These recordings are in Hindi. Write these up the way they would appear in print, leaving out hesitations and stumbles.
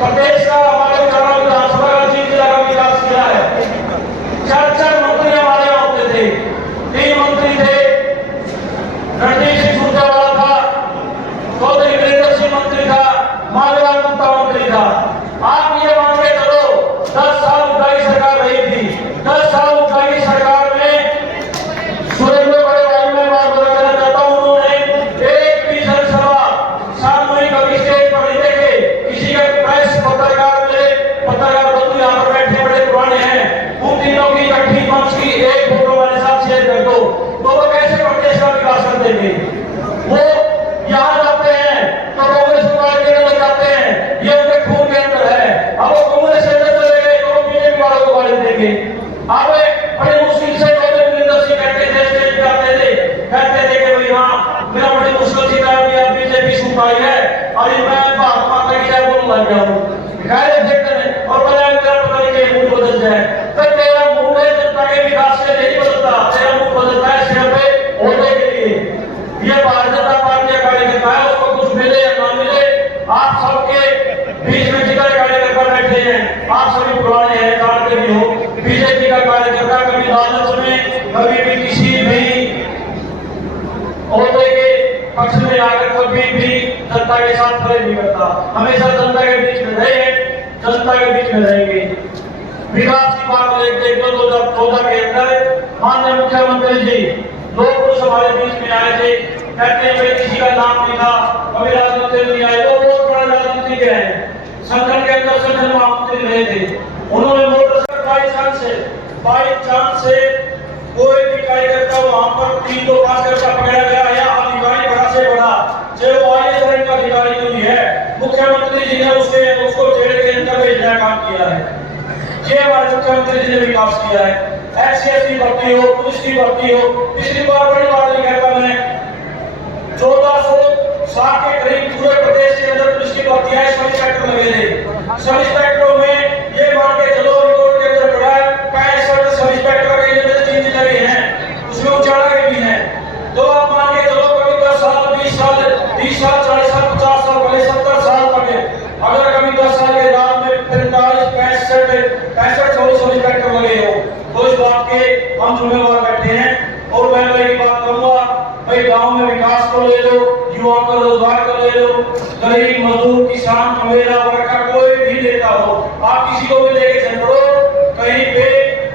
प्रदेश का हमारे विधानसभा का जिला का विकास किया है। 4 मंत्री हमारे यहाँ होते थे, 3 मंत्री थे, रणदीप सिंह सुरजेवाला था, चौधरी वीरेंद्र सिंह मंत्री था, माधवलाल गुप्ता मंत्री था। आप ये मान के चलो 10 साल उनकी सरकार रही थी। 10 साल उनकी सरकार में सुरेंद्र बड़े भाई मैं बात करना चाहता हूँ, उन्होंने एक भी जनसभा सामूहिक कभी स्टेज पर नहीं देखे। किसी का प्रेस पत्रकार बंधु यहाँ पर बैठे बड़े पुराने हैं, उन तीनों की इकट्ठी मंच की एक फोटो हमारे साथ शेयर कर दो, तो वो कैसे प्रदेश का विकास कर देंगे। वो यहाँ जाते हैं तो कांग्रेस को गाली देने जाते हैं, ये उनके खून के अंदर है। अब वो कांग्रेस के अंदर चले गए तो वो बीजेपी वालों को गाली देंगे। अब बड़ी मुश्किल से वीरेंद्र सिंह कहते थे, स्टेज पे आते थे, कहते थे कि भाई हाँ मेरा बड़ी मुश्किल से बीजेपी सुखाई है और मैं भारत माता की जय बोलने लग गया हूँ। खैर देखते हैं और मेरा पता नहीं कि मूड बदल जाए, तो तेरा मूड है जनता के विकास से नहीं बदलता, तेरा मूड बदलता है सिर्फ वोटे के लिए। ये भारतीय जनता पार्टी का कार्यकर्ता है, उसको कुछ मिले या ना मिले, आप सबके बीच में जितने कार्यकर्ता बैठे हैं आप सभी पुराने हैं, जानते भी हो। बीजेपी का कार्यकर्ता कभी लालच में, कभी भी किसी भी ओहदे के पक्ष में आकर कभी भी जनता के साथ खड़े नहीं करता, हमेशा जनता के बीच में रहे, जनता के बीच में रहेंगे। विकास की बात देख लो, 2014 के अंदर माननीय मुख्यमंत्री जी लोग कुछ हमारे बीच में आए थे, कहते हैं भाई किसी का नाम नहीं था, कभी राजनीति नहीं आए, वो बहुत बड़ा राजनीतिक है, संगठन के अंदर संगठन महामंत्री रहे थे। उन्होंने मोटरसाइकिल बाई चांस से कोई भी कार्यकर्ता वहां पर 3 2 5 करता पकड़ा गया या अधिकारी बड़ा से बड़ा, चाहे वो IAS रैंक का अधिकारी क्यों नहीं है, मुख्यमंत्री जी ने उसको जेल के अंदर भेजने का काम किया है। ये हमारे मुख्यमंत्री जी ने विकास किया है। SC की भर्ती हो, पुलिस की भर्ती हो, पिछली बार बड़ी बात नहीं कहता मैं, 1460 के करीब पूरे प्रदेश के अंदर पुलिस की भर्ती है, सब इंस्पेक्टर लगे थे। सब इंस्पेक्टरों में ये मान के चलो रिकॉर्ड के अंदर पड़ा है 65 सब इंस्पेक्टर के लिए 3 लगे हैं, उसमें उजाला के भी हैं। तो आप मान के चलो कभी 10 साल 20 साल 30 साल 40 साल 50 साल पहले 70 साल पहले, अगर कभी 10 साल के बाद में 45 65 सब इंस्पेक्टर लगे हो, तो इस बात के हम जिम्मेवार बैठे हैं। और मैं मेरी बात करूंगा भाई, गांव में विकास को ले लो, युवा को रोजगार को ले लो, गरीब मजदूर किसान कमेरा वर्ग का कोई भी नेता हो, आप किसी को भी लेके चलो, कहीं पे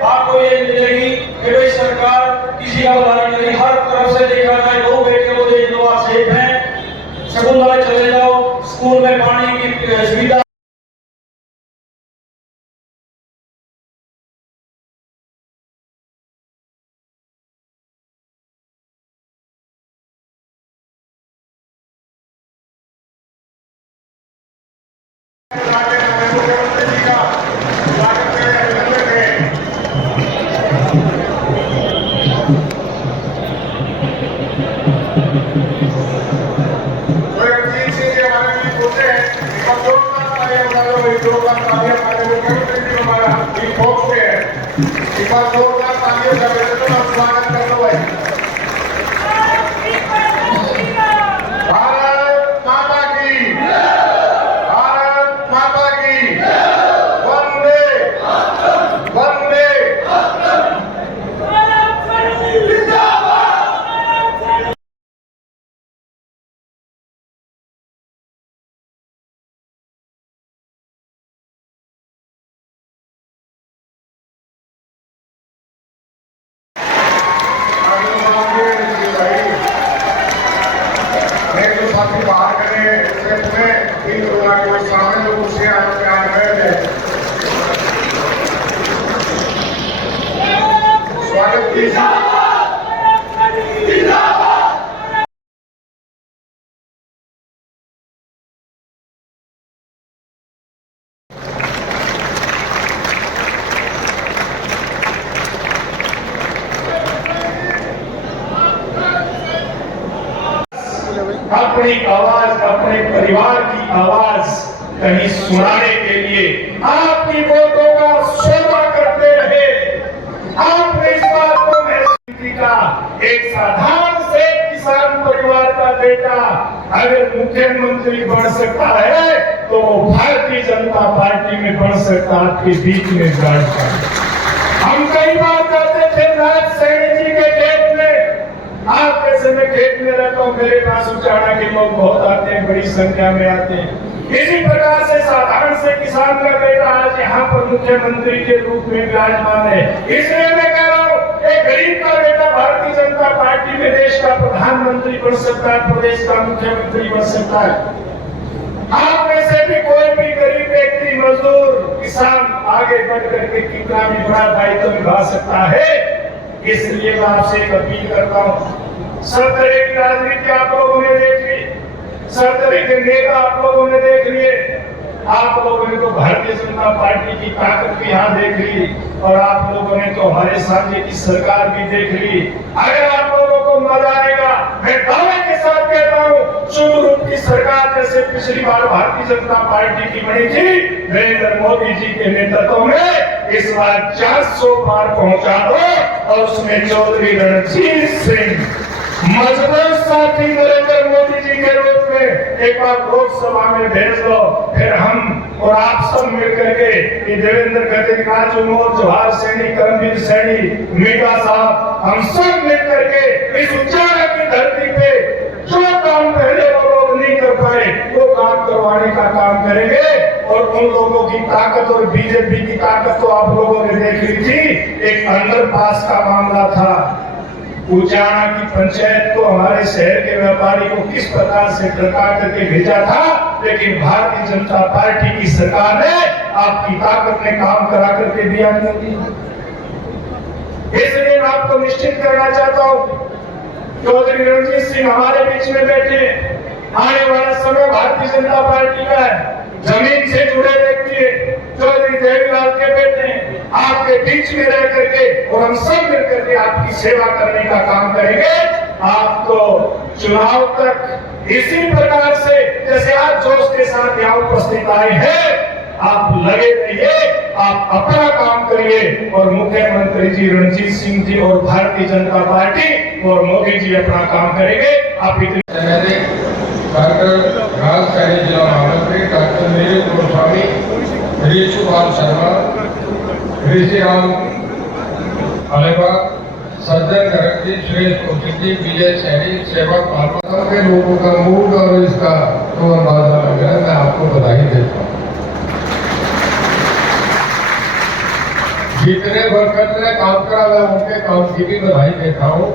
आपको ये मिलेगी कि भाई सरकार किसी का भला नहीं करेगी। हर तरफ से देखा जाए 2 बेटे को ले लो, आप सेफ हैं, स्कूल में चले जाओ, स्कूल में पानी की सुविधा स्वागत कर लो भाई। भारत माता की, भारत माता की, वंदे वंदे। बाहर करें सामने लोग उसे स्वागत कीजिए। अपनी आवाज, अपने परिवार की आवाज कहीं सुनाने के लिए आपकी वोटों का सौदा करते रहे। आपने इस बात को महसूस किया, एक साधारण से किसान परिवार का बेटा अगर मुख्यमंत्री बन सकता है तो तो भारतीय जनता पार्टी में बन सकता आपके बीच में जान का। हम कई बार करते थे राज सैनी जी के खेत में, आपके समय खेत में रहता हूँ, मेरे पास उचाड़ा के लोग बहुत आते हैं, बड़ी संख्या में आते हैं। इसी प्रकार से साधारण से किसान का बेटा आज यहाँ पर मुख्यमंत्री के रूप में विराजमान है। इसलिए मैं कह रहा हूँ, एक गरीब का बेटा भारतीय जनता पार्टी में देश का प्रधानमंत्री बन सकता है, प्रदेश का मुख्यमंत्री बन सकता है। आप में से भी कोई भी गरीब व्यक्ति, मजदूर, किसान आगे बढ़ करके कितना भी बड़ा दायित्व निभा सकता है। इसलिए मैं आपसे एक अपील करता हूँ, सब तरह की राजनीति आप लोगों ने देख ली, सब तरह के नेता आप लोगों ने देख लिए, आप लोगों ने तो भारतीय जनता पार्टी की ताकत भी यहाँ देख ली और आप लोगों ने तो हमारे सामने की सरकार भी देख ली। अगर आप लोगों को मजा आएगा, मैं दावे के साथ कहता हूँ, शुभ रूप की सरकार जैसे पिछली बार भारतीय जनता पार्टी की बनी थी, नरेंद्र मोदी जी के नेतृत्व में इस बार 400 पार पहुंचा दो और उसमें चौधरी रणजीत सिंह मजबूत साथी नरेंद्र मोदी जी के रूप में एक बार लोकसभा में भेज दो। फिर हम और आप सब मिलकर के देवेंद्र गतिराज, जवाहर सैनी, करमवीर सैनी, मीठा साहब, हम सब मिलकर के इस उच्चारण की धरती पे जो काम पहले वो लोग नहीं कर पाए वो काम करवाने का काम करेंगे। और उन लोगों की ताकत और बीजेपी की ताकत तो आप लोगों ने देख ली थी। एक अंडरपास का मामला था, उचाना की पंचायत को हमारे शहर के व्यापारी को किस प्रकार से टरका करके भेजा था, लेकिन भारतीय जनता पार्टी की सरकार ने, आपकी ताकत ने काम करा करके दिया नहीं। इसलिए मैं आपको निश्चित करना चाहता हूँ, चौधरी रणजीत सिंह हमारे बीच में बैठे, आने वाला समय भारतीय जनता पार्टी का है, जमीन से जुड़े व्यक्ति है, चौधरी देवीलाल के बेटे हैं, आपके बीच में रह करके और हम सब मिलकर के आपकी सेवा करने का काम करेंगे। आपको चुनाव तक इसी प्रकार से जैसे आप जोश के साथ यहाँ उपस्थित आए हैं, आप लगे रहिए, आप अपना काम करिए और मुख्यमंत्री जी रणजीत सिंह जी और भारतीय जनता पार्टी और मोदी जी अपना काम करेंगे। आप इतने डॉक्टर राज सैनी जिला महामंत्री, डॉक्टर नीरज गोस्वामी, ऋषुपाल शर्मा, ऋषिराम अलेबाग, सज्जन गरजी, सुरेश कौशिक जी, विजय सैनी, सेवक पालवा के लोगों का मूड और इसका तो अंदाजा लग रहा है। मैं आपको बधाई देता हूँ। जितने वर्कर ने काम करा मैं उनके काम की भी बधाई देता हूँ।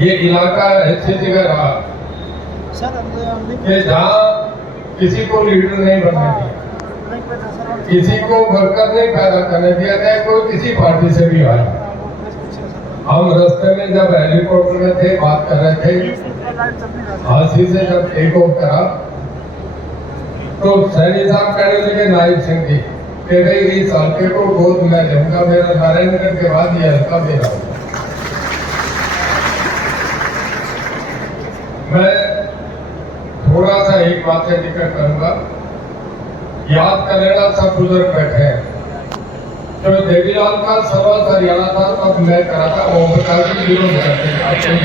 ये इलाका ऐसी जगह रहा कि जहाँ किसी को लीडर नहीं बनने दिया, किसी को वर्कर नहीं पैदा करने दिया, चाहे कोई किसी पार्टी से भी आया। हम रास्ते में जब हेलीकॉप्टर में थे, बात कर रहे थे, हाथी से जब टेक ऑफ करा तो सैनी साहब कहने लगे नायब सिंह जी कि भाई इस हल्के को गोद में लूंगा, मेरा नारायणगढ़ के बाद ये हल्का मेरा। मैं थोड़ा सा एक बात से जिक्र करूंगा, याद कर लेना सब बुजुर्ग बैठे हैं। जो देवीलाल का सर्वस हरियाणा था तब मैं करा था, ओम प्रकाश जी विरोध करते थे।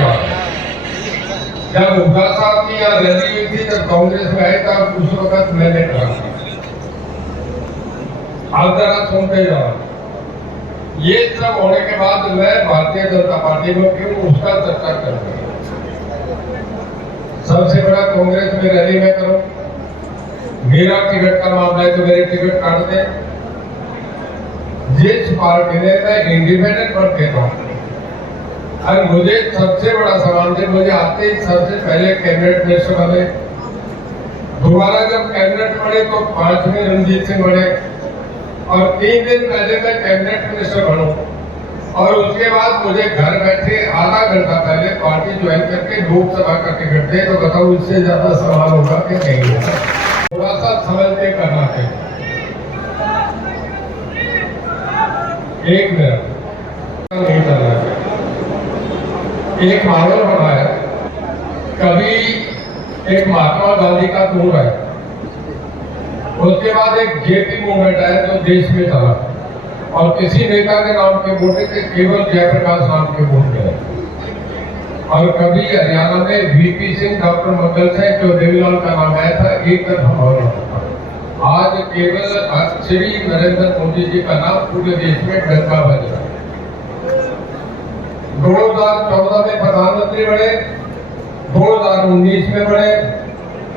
जब उग्रा साहब की यहाँ रैली हुई थी, जब कांग्रेस में आए तब उस वक्त मैंने करा था। आप जरा सुनते जाओ। ये सब होने के बाद मैं भारतीय जनता पार्टी में क्यों उसका चर्चा करूंगा। सबसे बड़ा कांग्रेस में रैली में करूं, मेरा टिकट का मामला है तो मेरे टिकट काट दे। जिस पार्टी ने मैं इंडिपेंडेंट पर कहता हूं, और मुझे सबसे बड़ा सवाल थे, मुझे आते ही सबसे पहले कैबिनेट मिनिस्टर बने, दोबारा जब कैबिनेट बने तो 5वें रणजीत सिंह बने और 3 दिन पहले मैं कैबिनेट मिनिस्टर बनूं और उसके बाद मुझे घर बैठे आधा घंटा पहले पार्टी ज्वाइन करके लोकसभा का टिकट दे। तो बताओ इससे ज्यादा सवाल होगा कि नहीं होगा। थोड़ा सा समझ के करना चाहिए। एक मिनट नहीं करना चाहिए। एक माहौल बना है, कभी एक महात्मा गांधी का टूर है, उसके बाद एक जेपी मूवमेंट है जो देश में चला और किसी नेता के नाम के वोटे थे, केवल जयप्रकाश नाम के वोट थे। और कभी हरियाणा में वीपी सिंह, डॉक्टर मंगल सिंह, जो देवीलाल का नाम आया था, एक तरफ माहौल होता था। आज केवल श्री नरेंद्र मोदी जी का नाम पूरे देश में डंका बज रहा है। 2014 में प्रधानमंत्री बने, 2019 में बने,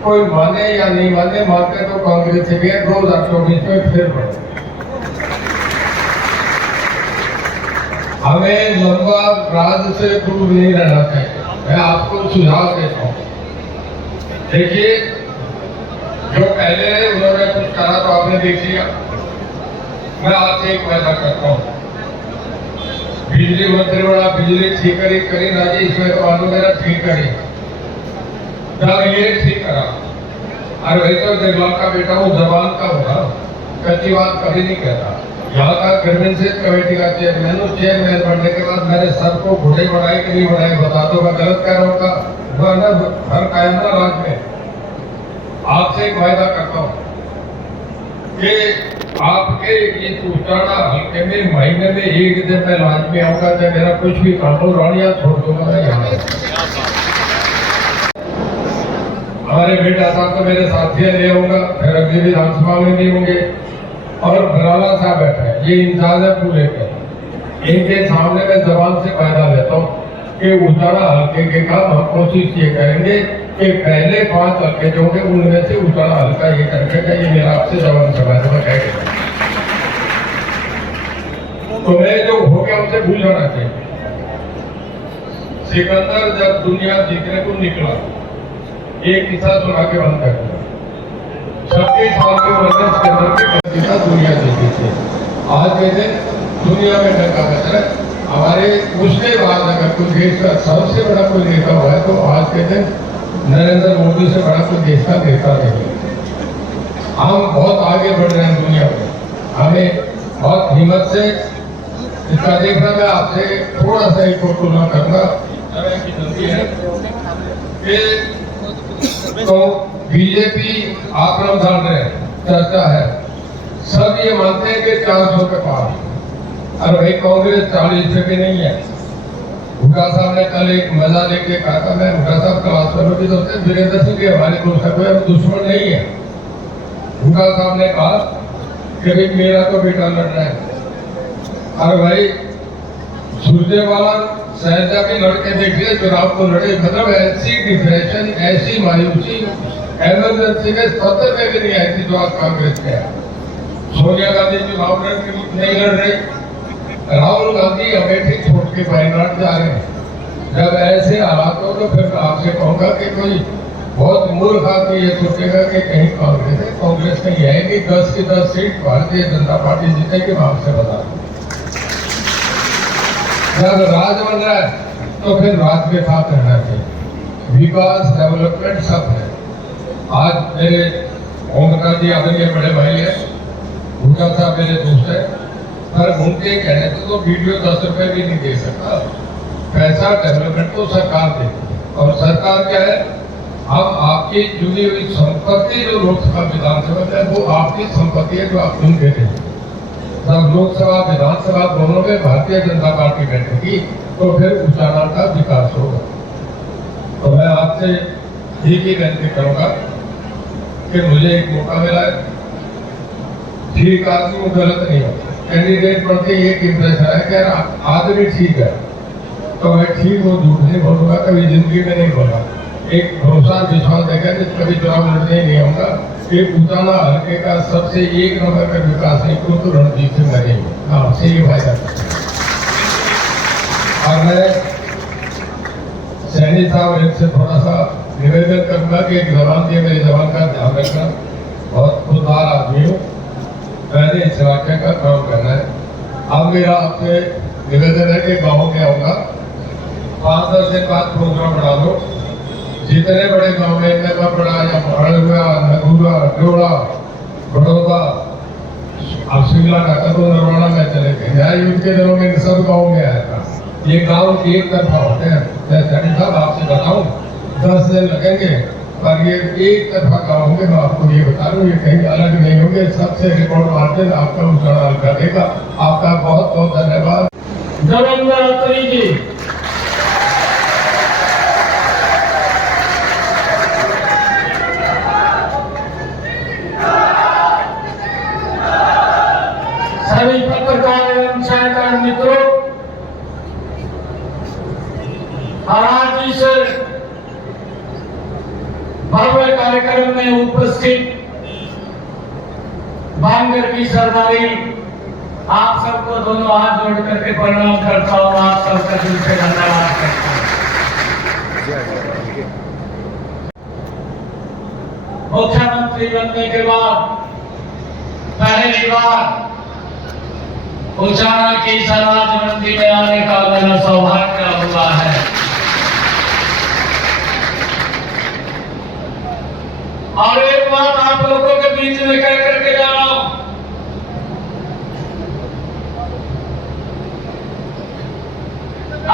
कोई माने या नहीं माने, मानते तो कांग्रेस से भी 2024 में फिर बने। हमें लंबा राज से दूर नहीं रहना चाहिए। मैं आपको सुझाव देता हूँ, देखिए जो पहले उन्होंने कुछ कहा तो आपने देख लिया। मैं आपसे एक वादा करता हूँ, बिजली मंत्री बड़ा, बिजली ठीक करी ना जी, इसमें तो आलू मेरा ठीक करी, जब ये ठीक करा। और वही तो निर्मला का बेटा हूँ, जवान का होगा, कच्ची बात कभी नहीं कहता। यहाँ का ग्रामीण कमेटी का चेयरमैन बनने के बाद मेरे सर को घोड़े बढ़ाए कि नहीं बढ़ाए बता दो, मैं गलत कह रहा हूँ। हर कायम ना राज में आपसे एक वायदा करता हूँ कि आपके इस उचाड़ा हल्के में महीने में एक दिन मैं लाज में आऊंगा, चाहे मेरा कुछ भी काम हो, रानिया छोड़ दूंगा मैं यहाँ। हमारे बेटा साहब तो मेरे साथी ले आऊंगा, फिर अगली विधानसभा में भी होंगे। और भराला साहब बैठे हैं, ये इंचार्ज है पूरे के, इनके सामने मैं जबान से फायदा लेता हूँ कि उचाड़ा हल्के के काम हम कोशिश ये करेंगे कि पहले 5 हल्के जो होंगे उनमें से उचाड़ा हल्का ये करके, ये मेरा आपसे जवान सवाल है। तो मैं जो हो गया उनसे भूल जाना चाहिए। सिकंदर जब दुनिया जीतने को निकला, एक किस्सा सुना के बंद कर दिया। 36 साल के वर्ष के अंदर के किस्सा दुनिया जीती थी। आज के दिन दुनिया में डंका बज रहा है। हमारे उसके बाद अगर कोई देश का सबसे बड़ा कोई नेता हुआ है तो आज के दिन नरेंद्र मोदी से बड़ा कोई देश का नेता नहीं है। हम बहुत आगे बढ़ रहे हैं दुनिया में, हमें बहुत हिम्मत से इसका देखना। मैं आपसे थोड़ा सा एक तुलना करना तो बीजेपी आप लोग जान रहे हैं, चर्चा है, सब ये मानते हैं कि 400 के पार, और भाई कांग्रेस 40 पे भी नहीं है। हुड्डा साहब ने कल एक मजा लेके कहा था, मैं हुड्डा साहब क्लास वालों की तरफ से वीरेंद्र सिंह के हमारे दोस्त का कोई दुश्मन नहीं है। हुड्डा साहब ने कहा कि भाई मेरा तो बेटा लड़ रहा है, और भाई सुरजेवाला शहजा भी लड़के देखिए चुनाव को लड़े, मतलब ऐसी डिप्रेशन, ऐसी मायूसी एमरजेंसी में 70 में भी नहीं आई थी जो आज कांग्रेस के है। सोनिया गांधी चुनाव नहीं लड़ रही, राहुल गांधी अमेठी छोड़ के वायनाड जा रहे हैं। जब ऐसे हालात हो तो फिर आपसे कहूंगा कि कोई बहुत मूर्ख आदमी ये सोचेगा कि कहीं कांग्रेस है, कांग्रेस कहीं आएगी 10 की 10 सीट भारतीय जनता पार्टी जीतेगी। मैं आपसे बता दूं, जब राज बन रहा है तो फिर राज के साथ रहना चाहिए। विकास, डेवलपमेंट सब है। आज मेरे ओम प्रकाश जी आदरणीय बड़े भाई है, हुड्डा साहब मेरे दोस्त है, पर उनके कहने से तो वीडियो 10 रुपए भी नहीं दे सकता। पैसा डेवलपमेंट तो सरकार देती है, और सरकार क्या है, हम आपकी चुनी हुई संपत्ति जो लोकसभा विधानसभा है वो आपकी संपत्ति है जो आप चुन के देते। जब लोकसभा विधानसभा दोनों में भारतीय जनता पार्टी बैठेगी तो फिर उचाड़ा का विकास होगा। तो मैं आपसे एक ही विनती करूंगा कि मुझे एक मौका मिला है, ठीक आदमी वो गलत नहीं होता। कैंडिडेट बनते एक इंप्रेशन है कि आदमी ठीक है, तो मैं ठीक वो झूठ नहीं बोलूंगा, कभी जिंदगी में नहीं बोला। एक भरोसा विश्वास देगा कि कभी चुनाव लड़ने नहीं आऊंगा। एक उचाड़ा हल्के का सबसे एक नंबर का विकास नहीं करूँ तो रणजीत सिंह नहीं हो। आपसे ये वायदा करता हूं। और मैं सैनी साहब इनसे थोड़ा सा निवेदन करूंगा कि एक जवान के मेरी जवान का ध्यान रखना, बहुत खुददार आदमी हूँ, मैंने इस इलाके का काम करना है। अब मेरा आपसे निवेदन है कि गाँव में आऊंगा, 5-10 दिन बाद प्रोग्राम बना लो। जितने बड़े गांव में इनका बड़ा या पहाड़ुआ, नगुआ, डोड़ा, बड़ौदा, अब शिमला का कदम नरवाना में चले गए, या उनके दिनों में सब गाँव में आया था। ये गांव एक तरफा होते हैं। मैं सैनी साहब आपसे बताऊं 10 दिन लगेंगे, पर ये एक तरफा गाँव होंगे। मैं आपको ये बता दूं, ये कहीं अलग नहीं होंगे। सबसे रिकॉर्ड मार्जिन आपका उजाड़ा कर देगा। आपका बहुत बहुत धन्यवाद। जगन्नाथ जी पंचायत और मित्रों, आज इस भव्य कार्यक्रम में उपस्थित बांगर की सरदारी, आप सबको दोनों हाथ जोड़ करके प्रणाम करता हूँ। आप सबका दिल से धन्यवाद करता हूँ। मुख्यमंत्री बनने के बाद पहली बार उचाना की समाज मंडी में आने का मेरा सौभाग्य हुआ है। और एक बात आप लोगों के बीच में कह करके जा रहा हूं,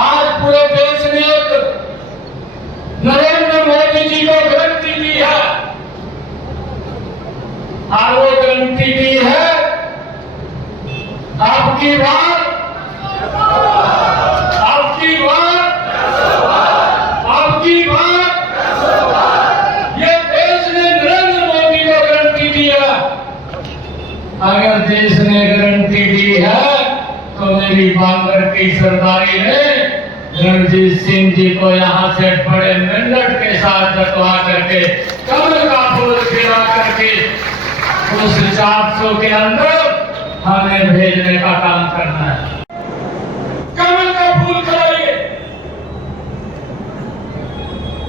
आज पूरे देश ने एक नरेंद्र मोदी जी को गारंटी दी है, और वो गारंटी दी है आपकी बार, आपकी बार, आपकी बार। ये देश ने नरेंद्र मोदी को गारंटी दिया। अगर देश ने गारंटी दी है तो मेरी बांगर की सरदारी ने रणजीत सिंह जी को यहाँ से बड़े मेंढक के साथ जतवा करके कमल का फूल खिला करके उस 400 के अंदर हमें भेजने का काम करना है। कमल का फूल खिलाइए।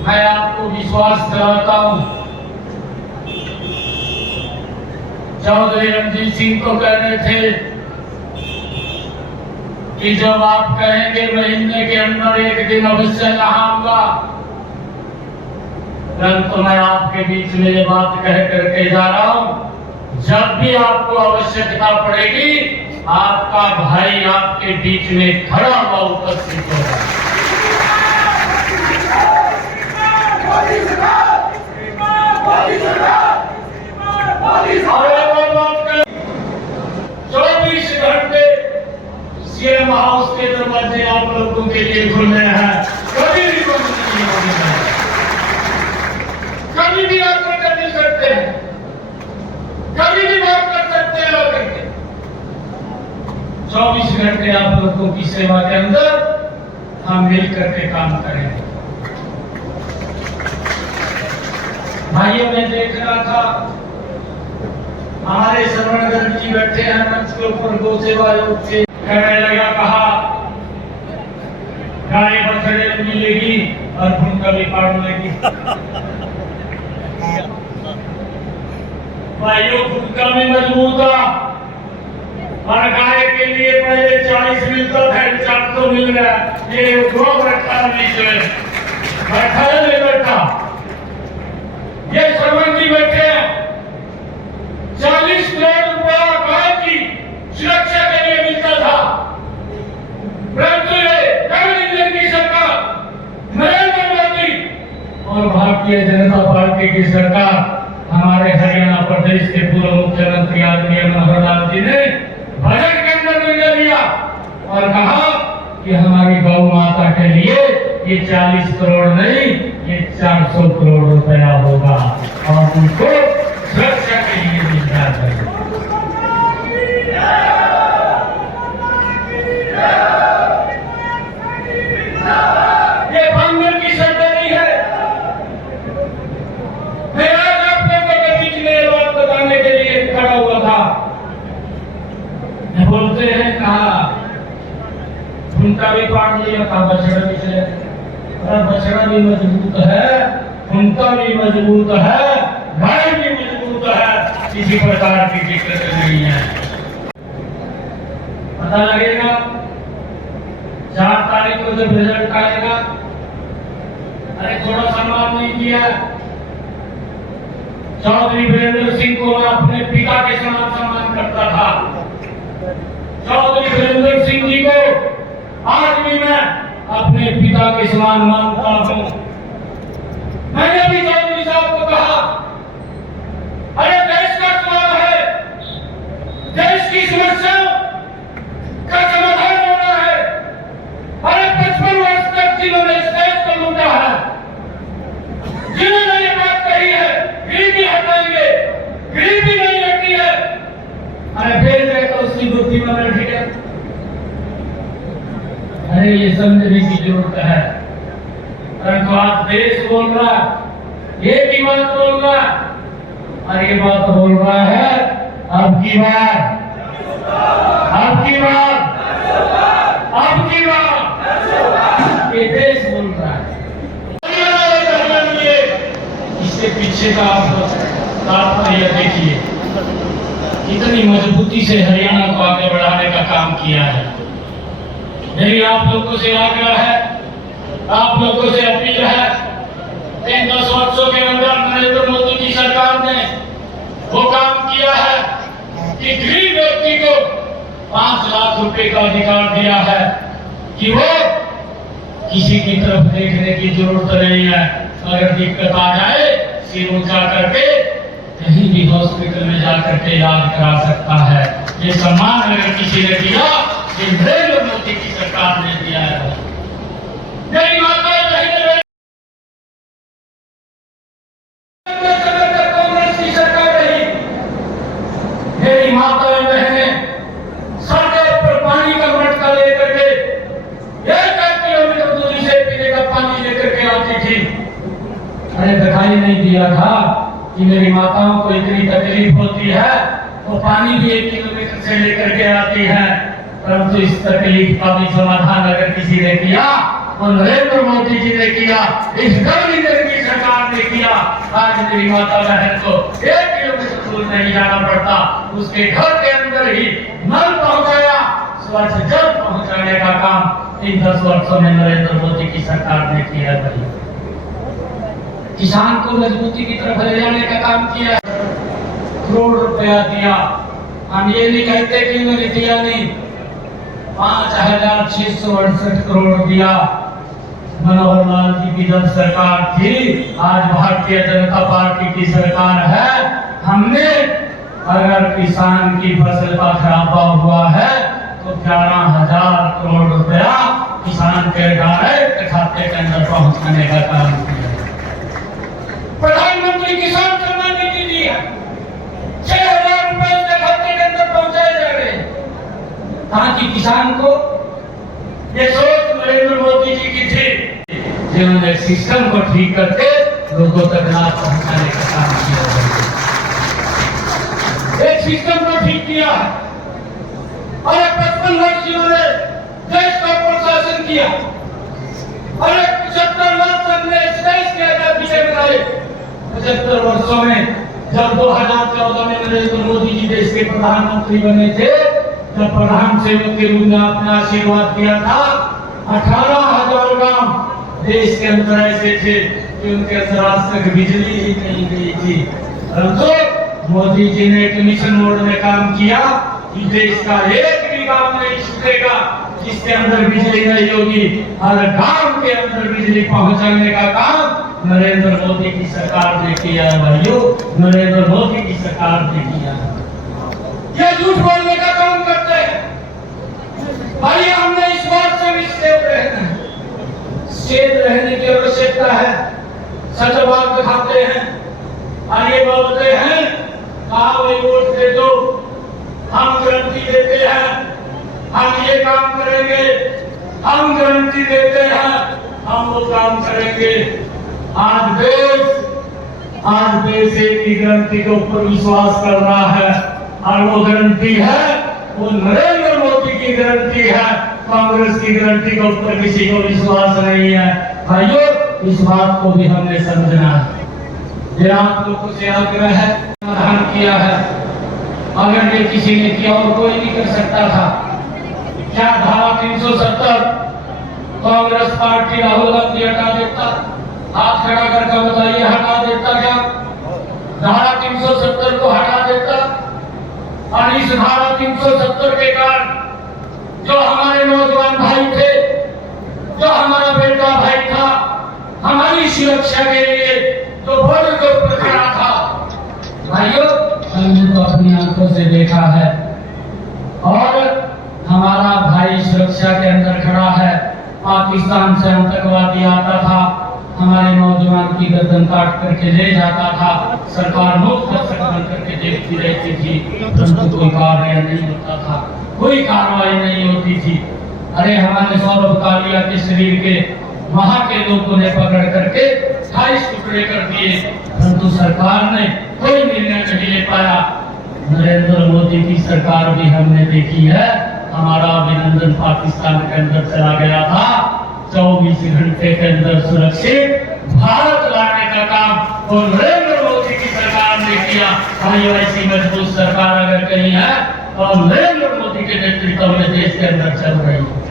मैं आपको विश्वास दिलाता हूं, चौधरी रणजीत सिंह को कह रहे थे कि जब आप कहेंगे महीने के अंदर एक दिन अवश्य यहाँ आऊंगा, परंतु मैं आपके बीच में ये बात कह करके जा रहा हूं, जब भी आपको आवश्यकता पड़ेगी आपका भाई आपके बीच में खड़ा हुआ उपस्थित होगा। और एक और बात करें, 24 घंटे सीएम हाउस के दरवाजे आप लोगों के लिए खुले हैं। कभी भी बंद नहीं होंगे, कभी भी आप कर नहीं सकते हैं, कभी भी बात कर सकते हैं। 24 घंटे आप लोगों की सेवा के अंदर हम मिलकर के काम करेंगे। भाइयों, मैं देख रहा था हमारे श्रवण गर्ग जी बैठे हैं मंच के ऊपर, गौ सेवा योग से कहने लगा, कहा गाय बछड़े मिलेगी और भूखा भी पाड़ लेगी। भाइयों, भूखा भी मजबूत था और गाय के लिए पहले 40 मिलता था, 400 मिल गया। ये दो बैठा बीच में बैठा है, नहीं बैठा। ये श्रवण जी बैठे हैं, 40 करोड़ रुपया गाय की सुरक्षा के लिए मिलता था, परंतु ये केंद्र की सरकार, नरेंद्र मोदी और भारतीय जनता पार्टी की सरकार, हमारे हरियाणा प्रदेश के पूर्व मुख्यमंत्री आदरणीय मनोहर लाल जी ने बजट के अंदर निर्णय लिया और कहा कि हमारी गौ माता के लिए ये 40 करोड़ नहीं, ये 400 करोड़ रुपया होगा और उनको सुरक्षा के लिए मिलता है। ये बांगर की सरदारी है। मैं आज आप लोगों के बीच में ये बात बताने के लिए खड़ा हुआ था। बोलते हैं कहा उनका भी पाठ लिया था, बछड़ा भी से, बछड़ा भी मजबूत है, उनका भी मजबूत है, गाय भी मजबूत है, किसी प्रकार की दिक्कत नहीं है। पता लगेगा 4 तारीख को जब रिजल्ट आएगा। अरे थोड़ा सम्मान नहीं किया चौधरी वीरेंद्र सिंह को, मैं अपने पिता के समान सम्मान करता था। चौधरी वीरेंद्र सिंह जी को आज भी मैं अपने पिता के समान मानता हूं। मैंने भी चौधरी साहब को कहा, अरे देश का सवाल है, देश की समस्या का समाधान होना है। अरे 55 वर्ष तक जिन्होंने इस देश को लूटा है, जिन्होंने ये बात कही है गरीबी हटाएंगे, गरीबी नहीं हटी है, अरे फिर तो उसकी बुद्धि में बैठ गया। अरे ये समझने की जरूरत है। परंतु आज देश बोल रहा, ये भी बात बोल रहा, और ये बात बोल रहा है अब की बार, अब की बार, अब की बार ये देश बोल रहा है। इसके पीछे का आप तात्पर्य देखिए, कितनी मजबूती से हरियाणा को आगे बढ़ाने का काम किया है। मेरी आप लोगों से आग्रह है, आप लोगों से अपील है, इन 10 वर्षों के अंदर नरेंद्र मोदी की सरकार ने वो काम किया है कि गरीब व्यक्ति को 5 लाख रुपए का अधिकार दिया है कि वो किसी की तरफ देखने की जरूरत नहीं है। अगर दिक्कत आ जाए सिर ऊंचा करके कहीं भी हॉस्पिटल में जाकर के इलाज करा सकता है। ये सम्मान अगर किसी ने दिया, ये नरेंद्र मोदी की सरकार ने दिया है। मेरी माता कांग्रेस की सरकार रही, मेरी माताएं बहनें सड़क पर पानी का मटका लेकर के 1 किलोमीटर दूरी से पीने का पानी लेकर के आती थी। अरे दिखाई नहीं दिया था कि मेरी माताओं को इतनी तकलीफ होती है, वो पानी भी 1 किलोमीटर से लेकर के आती है। परंतु इस तकलीफ का भी समाधान अगर किसी ने किया, वो नरेंद्र मोदी जी ने किया, इस गवर्नर की सरकार ने किया। आज मेरी माता बहन को 1 किलोमीटर दूर नहीं जाना पड़ता, उसके घर के अंदर ही नल पहुंचाया, स्वच्छ जल पहुंचाने का काम इन 10 वर्षों में नरेंद्र मोदी की सरकार ने किया है। किसान को मजबूती की तरफ ले जाने का काम किया, करोड़ रुपया दिया। हम ये नहीं कहते कि उन्होंने दिया नहीं, 5,668 करोड़ दिया। मनोहर लाल जी की जब सरकार थी, आज भारतीय जनता पार्टी की सरकार है, हमने अगर किसान की फसल का खराबा हुआ है तो 11,000 करोड़ रुपया किसान के डायरेक्ट खाते के अंदर पहुंचाने का काम किया। प्रधानमंत्री किसान सम्मान निधि दी है, 6,000 रुपए उसके खाते के अंदर पहुंचाए जा रहे हैं, ताकि किसान को ये सोच नरेंद्र मोदी जी की थी, जिन्होंने सिस्टम को ठीक करके लोगों तक लाभ पहुंचाने का काम किया। एक सिस्टम को ठीक किया और 55 वर्ष इन्होंने देश का प्रशासन किया और 75 वर्ष हमने इस देश के आजादी से बनाए। 75 वर्षों में जब 2014 में नरेंद्र मोदी जी देश के प्रधानमंत्री बने थे, जब प्रधान सेवक के रूप में आपने आशीर्वाद दिया था, 18,000 गांव देश के अंदर ऐसे थे कि उनके अंदर आज तक बिजली ही नहीं गई थी। परंतु मोदी जी ने एक मिशन मोड में काम किया कि देश का एक भी गांव नहीं छूटेगा जिसके अंदर बिजली नहीं होगी। हर गांव के अंदर बिजली पहुंचाने का काम नरेंद्र मोदी की सरकार ने किया है। भाइयों, नरेंद्र मोदी की सरकार ने किया है। ये झूठ बोलने का काम करते हैं। भाई, हमने इस बात से भी सचेत रहने की आवश्यकता है। सच बात दिखाते हैं और ये बोलते हैं वही वोट दे दो, हम गारंटी देते हैं, हम ये काम करेंगे, हम गारंटी देते हैं, हम वो काम करेंगे। आज देश एक ही गारंटी के ऊपर विश्वास कर रहा है और वो गारंटी है, वो नरेंद्र मोदी की गारंटी है। कांग्रेस की गारंटी के ऊपर किसी को विश्वास नहीं है। भाइयों, इस बात को भी हमने समझना है। ये आप लोगों से आग्रह है, समाधान किया है, अगर ये किसी ने किया और कोई नहीं कर सकता था। क्या धारा 370 कांग्रेस पार्टी राहुल गांधी हटा देता? हाथ खड़ा करके बताइए, हटा देता क्या? धारा 370 को हटा देता और इस धारा 370 के कारण जो हमारे नौजवान भाई थे, जो हमारा बेटा भाई था, हमारी सुरक्षा के लिए जो बॉर्डर के ऊपर खड़ा था, भाइयों, हमने तो अपनी आंखों से देखा है और हमारा भाई सुरक्षा के अंदर खड़ा है। पाकिस्तान से आतंकवादी आता था, हमारे नौजवान की गर्दन काट करके ले जाता था, सरकार मुक्त बन करके देखती रहती थी, परंतु कोई कार्य नहीं होता था, कोई कार्रवाई नहीं होती थी। अरे हमारे सौरभ कालिया के शरीर के वहां के लोगों ने पकड़ करके 28 टुकड़े कर दिए, परंतु सरकार ने कोई निर्णय नहीं ले पाया। नरेंद्र मोदी की सरकार भी हमने देखी है, हमारा अभिनंदन पाकिस्तान के अंदर चला गया था, 24 घंटे के अंदर सुरक्षित भारत लाने का काम और नरेंद्र मोदी की सरकार ने किया। हमारी ऐसी मजबूत सरकार अगर कहीं है और नरेंद्र मोदी के नेतृत्व में देश के अंदर चल रही है।